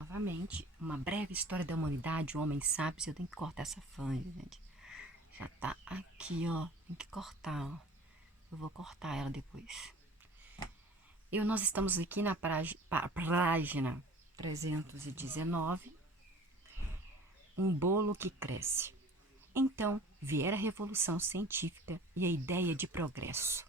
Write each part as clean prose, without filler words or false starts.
Novamente, uma breve história da humanidade, o homem sabe, eu tenho que cortar essa franja, gente. Já tá aqui, ó. Tem que cortar, ó. Eu vou cortar ela depois. Nós estamos aqui na página 319, um bolo que cresce. Então, viera a revolução científica e a ideia de progresso.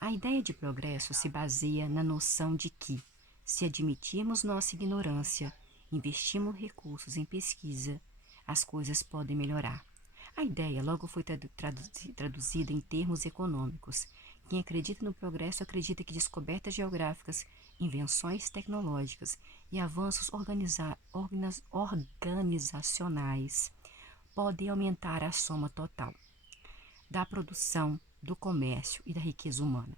A ideia de progresso se baseia na noção de que, se admitirmos nossa ignorância, investirmos recursos em pesquisa, as coisas podem melhorar. A ideia logo foi traduzida em termos econômicos. Quem acredita no progresso acredita que descobertas geográficas, invenções tecnológicas e avanços organizacionais podem aumentar a soma total da produção, do comércio e da riqueza humana.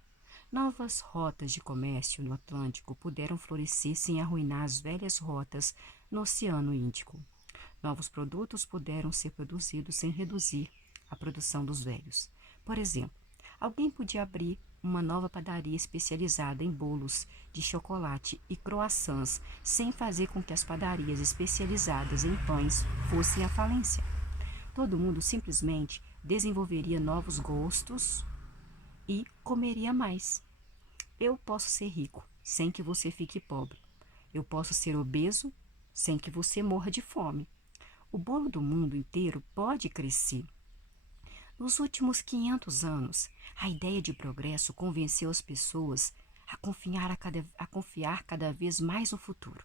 Novas rotas de comércio no Atlântico puderam florescer sem arruinar as velhas rotas no Oceano Índico. Novos produtos puderam ser produzidos sem reduzir a produção dos velhos. Por exemplo, alguém podia abrir uma nova padaria especializada em bolos de chocolate e croissants sem fazer com que as padarias especializadas em pães fossem à falência. Todo mundo simplesmente desenvolveria novos gostos e comeria mais. Eu posso ser rico sem que você fique pobre. Eu posso ser obeso sem que você morra de fome. O bolo do mundo inteiro pode crescer. Nos últimos 500 anos, a ideia de progresso convenceu as pessoas a confiar cada vez mais no futuro.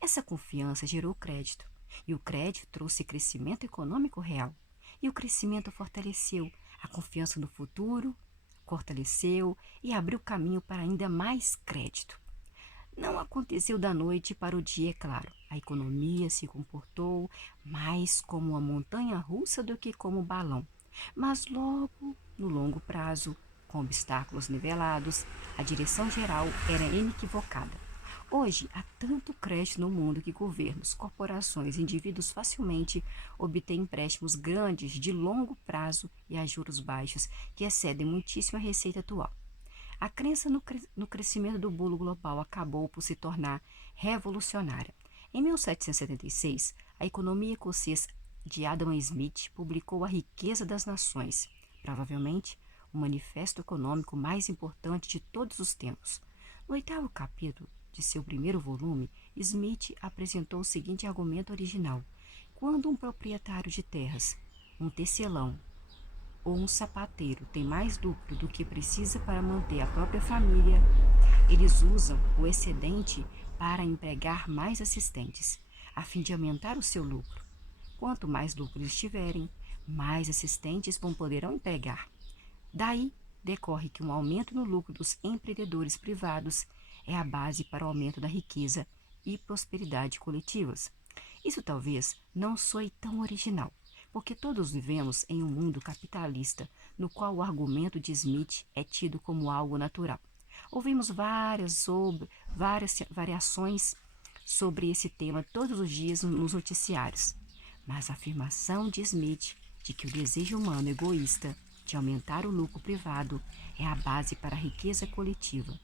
Essa confiança gerou crédito, e o crédito trouxe crescimento econômico real. E o crescimento fortaleceu a confiança no futuro, fortaleceu e abriu caminho para ainda mais crédito. Não aconteceu da noite para o dia, é claro. A economia se comportou mais como uma montanha russa do que como um balão. Mas logo, no longo prazo, com obstáculos nivelados, a direção geral era inequivocada. Hoje, há tanto crédito no mundo que governos, corporações e indivíduos facilmente obtêm empréstimos grandes de longo prazo e a juros baixos que excedem muitíssimo a receita atual. A crença no crescimento do bolo global acabou por se tornar revolucionária. Em 1776, a economia escocesa de Adam Smith publicou A Riqueza das Nações, provavelmente o manifesto econômico mais importante de todos os tempos. No 8º capítulo de seu primeiro volume, Smith apresentou o seguinte argumento original: quando um proprietário de terras, um tecelão ou um sapateiro tem mais lucro do que precisa para manter a própria família, eles usam o excedente para empregar mais assistentes, a fim de aumentar o seu lucro. Quanto mais lucro eles tiverem, mais assistentes poderão empregar. Daí decorre que um aumento no lucro dos empreendedores privados é a base para o aumento da riqueza e prosperidade coletivas. Isso talvez não soe tão original, porque todos vivemos em um mundo capitalista, no qual o argumento de Smith é tido como algo natural. Ouvimos várias variações sobre esse tema todos os dias nos noticiários, mas a afirmação de Smith de que o desejo humano egoísta de aumentar o lucro privado é a base para a riqueza coletiva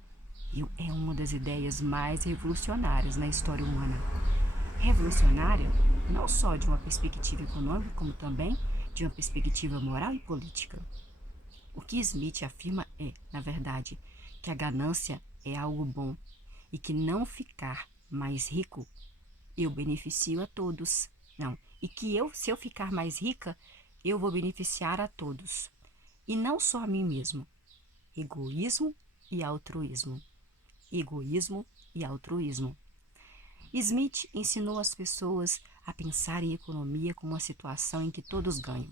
e é uma das ideias mais revolucionárias na história humana. Revolucionária não só de uma perspectiva econômica, como também de uma perspectiva moral e política. O que Smith afirma é, na verdade, que a ganância é algo bom e que não ficar mais rico, eu beneficio a todos. Não, e que se eu ficar mais rica, eu vou beneficiar a todos. E não só a mim mesmo. Egoísmo e altruísmo. Egoísmo e altruísmo. Smith ensinou as pessoas a pensar em economia como uma situação em que todos ganham,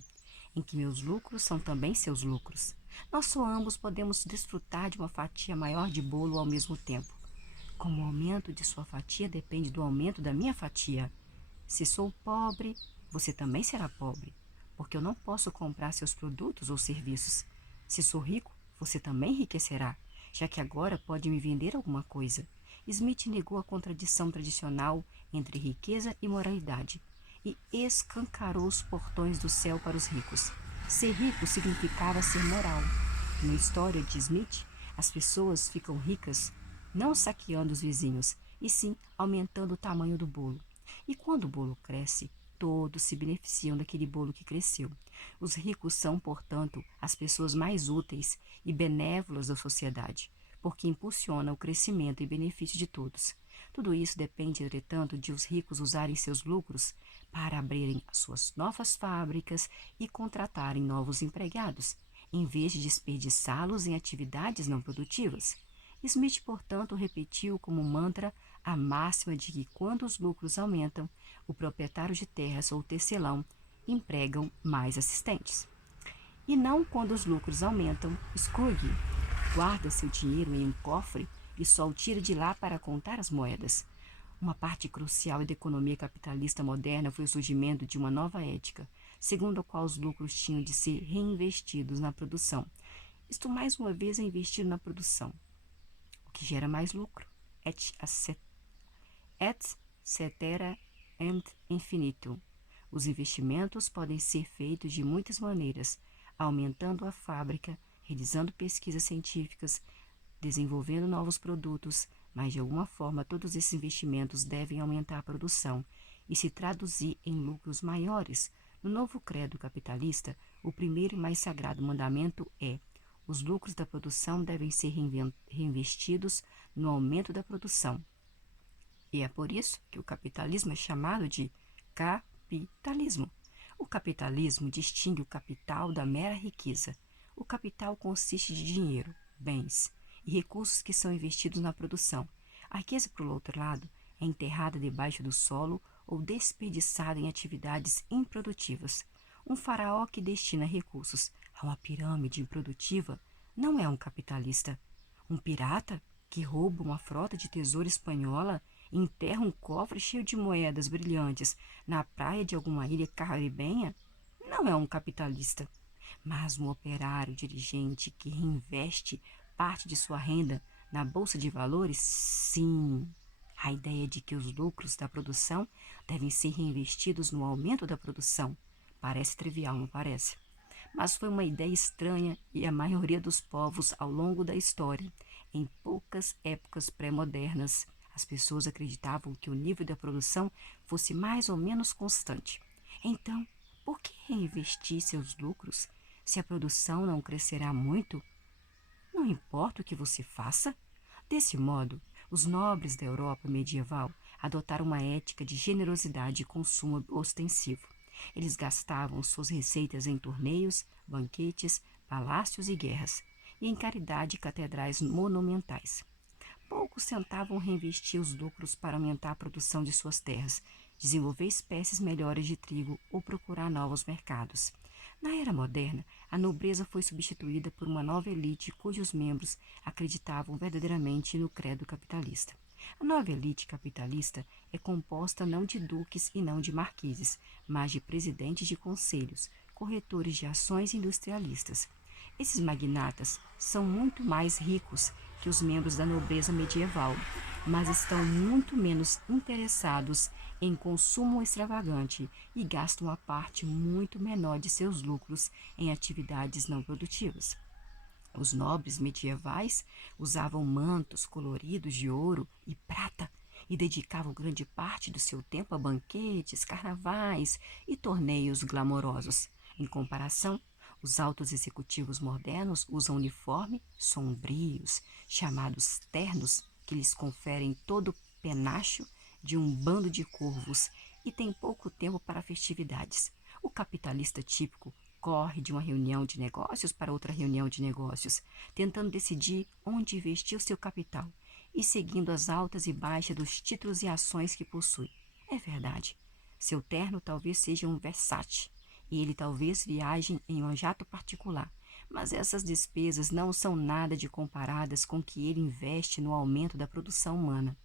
em que meus lucros são também seus lucros. Nós só ambos podemos desfrutar de uma fatia maior de bolo ao mesmo tempo. Como o aumento de sua fatia depende do aumento da minha fatia. Se sou pobre, você também será pobre, porque eu não posso comprar seus produtos ou serviços. Se sou rico, você também enriquecerá, já que agora pode me vender alguma coisa. Smith negou a contradição tradicional entre riqueza e moralidade e escancarou os portões do céu para os ricos. Ser rico significava ser moral. Na história de Smith, as pessoas ficam ricas não saqueando os vizinhos, e sim aumentando o tamanho do bolo. E quando o bolo cresce, todos se beneficiam daquele bolo que cresceu. Os ricos são, portanto, as pessoas mais úteis e benévolas da sociedade, porque impulsiona o crescimento e benefício de todos. Tudo isso depende, entretanto, de os ricos usarem seus lucros para abrirem as suas novas fábricas e contratarem novos empregados, em vez de desperdiçá-los em atividades não produtivas. Smith, portanto, repetiu como mantra a máxima de que quando os lucros aumentam, o proprietário de terras ou tecelão empregam mais assistentes. E não quando os lucros aumentam, Scrooge guarda seu dinheiro em um cofre e só o tira de lá para contar as moedas. Uma parte crucial da economia capitalista moderna foi o surgimento de uma nova ética, segundo a qual os lucros tinham de ser reinvestidos na produção. Isto, mais uma vez, é investir na produção, o que gera mais lucro, et cetera and infinitum. Os investimentos podem ser feitos de muitas maneiras, aumentando a fábrica, realizando pesquisas científicas, desenvolvendo novos produtos, mas de alguma forma todos esses investimentos devem aumentar a produção e se traduzir em lucros maiores. No novo credo capitalista, o primeiro e mais sagrado mandamento é: os lucros da produção devem ser reinvestidos no aumento da produção. E é por isso que o capitalismo é chamado de capitalismo. O capitalismo distingue o capital da mera riqueza. O capital consiste de dinheiro, bens e recursos que são investidos na produção. A riqueza, por outro lado, é enterrada debaixo do solo ou desperdiçada em atividades improdutivas. Um faraó que destina recursos a uma pirâmide improdutiva não é um capitalista. Um pirata que rouba uma frota de tesouro espanhola e enterra um cofre cheio de moedas brilhantes na praia de alguma ilha caribenha não é um capitalista. Mas um operário dirigente que reinveste parte de sua renda na bolsa de valores, sim. A ideia de que os lucros da produção devem ser reinvestidos no aumento da produção parece trivial, não parece? Mas foi uma ideia estranha e a maioria dos povos ao longo da história, em poucas épocas pré-modernas, as pessoas acreditavam que o nível da produção fosse mais ou menos constante. Então, por que reinvestir seus lucros se a produção não crescerá muito? Não importa o que você faça. Desse modo, os nobres da Europa medieval adotaram uma ética de generosidade e consumo ostensivo. Eles gastavam suas receitas em torneios, banquetes, palácios e guerras, e em caridade e catedrais monumentais. Poucos tentavam reinvestir os lucros para aumentar a produção de suas terras, desenvolver espécies melhores de trigo ou procurar novos mercados. Na era moderna, a nobreza foi substituída por uma nova elite cujos membros acreditavam verdadeiramente no credo capitalista. A nova elite capitalista é composta não de duques e não de marquises, mas de presidentes de conselhos, corretores de ações e industrialistas. Esses magnatas são muito mais ricos que os membros da nobreza medieval, mas estão muito menos interessados em consumo extravagante e gastam a parte muito menor de seus lucros em atividades não produtivas. Os nobres medievais usavam mantos coloridos de ouro e prata e dedicavam grande parte do seu tempo a banquetes, carnavais e torneios glamourosos. Em comparação, os altos executivos modernos usam uniformes sombrios, chamados ternos, que lhes conferem todo o penacho de um bando de corvos e têm pouco tempo para festividades. O capitalista típico corre de uma reunião de negócios para outra reunião de negócios, tentando decidir onde investir o seu capital e seguindo as altas e baixas dos títulos e ações que possui. É verdade, seu terno talvez seja um Versace e ele talvez viaje em um jato particular, mas essas despesas não são nada de comparadas com o que ele investe no aumento da produção humana.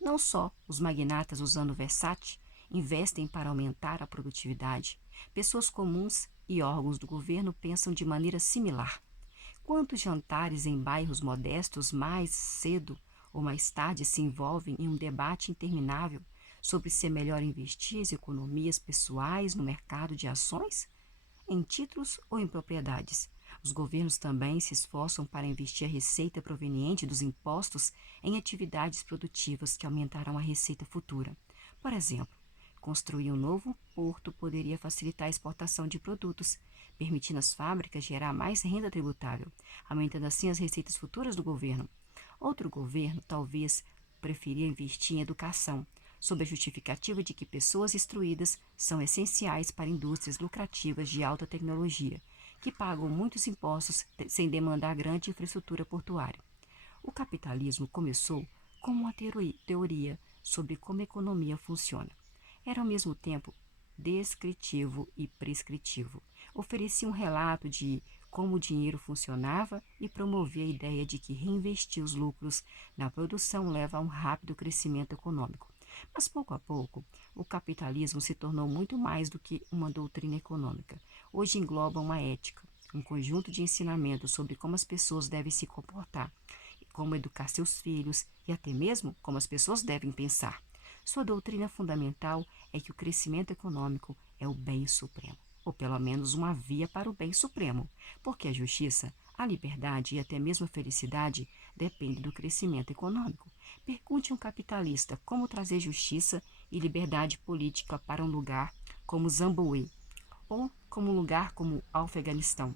Não só os magnatas usando Versace investem para aumentar a produtividade. Pessoas comuns e órgãos do governo pensam de maneira similar. Quantos jantares em bairros modestos mais cedo ou mais tarde se envolvem em um debate interminável sobre se é melhor investir as economias pessoais no mercado de ações, em títulos ou em propriedades? Os governos também se esforçam para investir a receita proveniente dos impostos em atividades produtivas que aumentarão a receita futura. Por exemplo, construir um novo porto poderia facilitar a exportação de produtos, permitindo às fábricas gerar mais renda tributável, aumentando assim as receitas futuras do governo. Outro governo talvez preferia investir em educação, sob a justificativa de que pessoas instruídas são essenciais para indústrias lucrativas de alta tecnologia, que pagam muitos impostos sem demandar grande infraestrutura portuária. O capitalismo começou como uma teoria sobre como a economia funciona. Era ao mesmo tempo descritivo e prescritivo. Oferecia um relato de como o dinheiro funcionava e promovia a ideia de que reinvestir os lucros na produção leva a um rápido crescimento econômico. Mas pouco a pouco, o capitalismo se tornou muito mais do que uma doutrina econômica. Hoje engloba uma ética, um conjunto de ensinamentos sobre como as pessoas devem se comportar, como educar seus filhos e até mesmo como as pessoas devem pensar. Sua doutrina fundamental é que o crescimento econômico é o bem supremo, ou pelo menos uma via para o bem supremo, porque a justiça, a liberdade e até mesmo a felicidade dependem do crescimento econômico. Pergunte a um capitalista como trazer justiça e liberdade política para um lugar como Zimbábue ou como um lugar como o Afeganistão.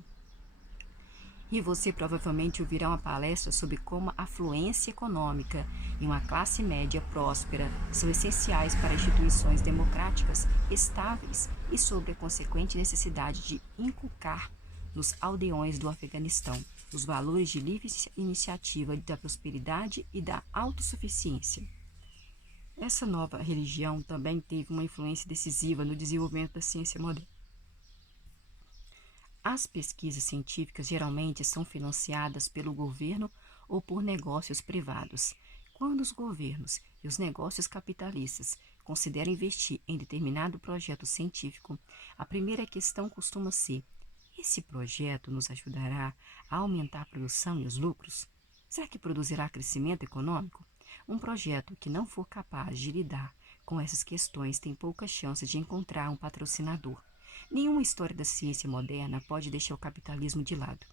E você provavelmente ouvirá uma palestra sobre como a afluência econômica e uma classe média próspera são essenciais para instituições democráticas estáveis e sobre a consequente necessidade de inculcar nos aldeões do Afeganistão os valores de livre iniciativa, da prosperidade e da autossuficiência. Essa nova religião também teve uma influência decisiva no desenvolvimento da ciência moderna. As pesquisas científicas geralmente são financiadas pelo governo ou por negócios privados. Quando os governos e os negócios capitalistas consideram investir em determinado projeto científico, a primeira questão costuma ser: esse projeto nos ajudará a aumentar a produção e os lucros? Será que produzirá crescimento econômico? Um projeto que não for capaz de lidar com essas questões tem pouca chance de encontrar um patrocinador. Nenhuma história da ciência moderna pode deixar o capitalismo de lado.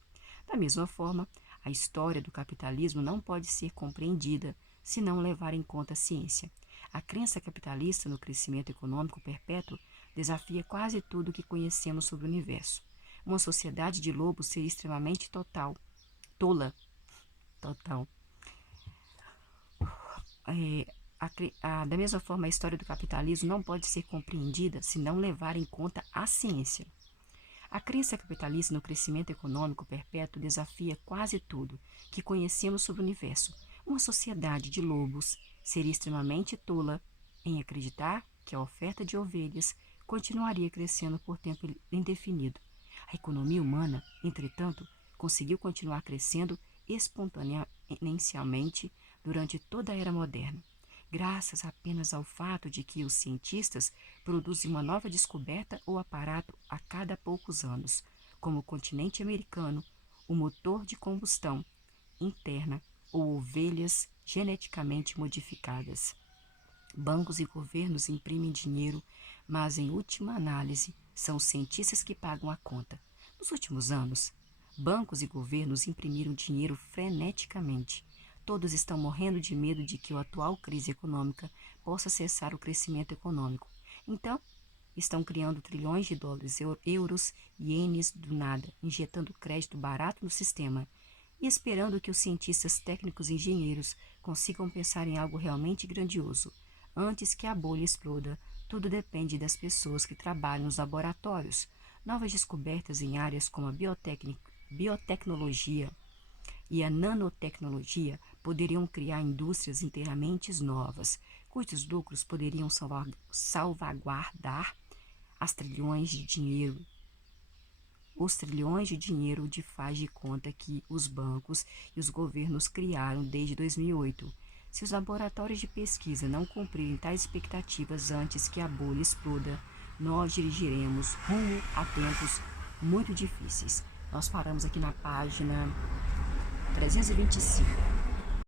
Da mesma forma, a história do capitalismo não pode ser compreendida se não levar em conta a ciência. A crença capitalista no crescimento econômico perpétuo desafia quase tudo o que conhecemos sobre o universo. Uma sociedade de lobos seria extremamente tola. Da mesma forma, a história do capitalismo não pode ser compreendida se não levar em conta a ciência. A crença capitalista no crescimento econômico perpétuo desafia quase tudo que conhecemos sobre o universo. Uma sociedade de lobos seria extremamente tola em acreditar que a oferta de ovelhas continuaria crescendo por tempo indefinido. A economia humana, entretanto, conseguiu continuar crescendo exponencialmente durante toda a era moderna, graças apenas ao fato de que os cientistas produzem uma nova descoberta ou aparato a cada poucos anos, como o continente americano, o motor de combustão interna ou ovelhas geneticamente modificadas. Bancos e governos imprimem dinheiro, mas em última análise são os cientistas que pagam a conta. Nos últimos anos, bancos e governos imprimiram dinheiro freneticamente. Todos estão morrendo de medo de que a atual crise econômica possa cessar o crescimento econômico. Então, estão criando trilhões de dólares, euros e ienes do nada, injetando crédito barato no sistema e esperando que os cientistas técnicos e engenheiros consigam pensar em algo realmente grandioso. Antes que a bolha exploda, tudo depende das pessoas que trabalham nos laboratórios. Novas descobertas em áreas como a biotecnologia e a nanotecnologia poderiam criar indústrias inteiramente novas, cujos lucros poderiam salvaguardar os trilhões de dinheiro de faz de conta que os bancos e os governos criaram desde 2008. Se os laboratórios de pesquisa não cumprirem tais expectativas antes que a bolha exploda, nós dirigiremos rumo a tempos muito difíceis. Nós paramos aqui na página 325.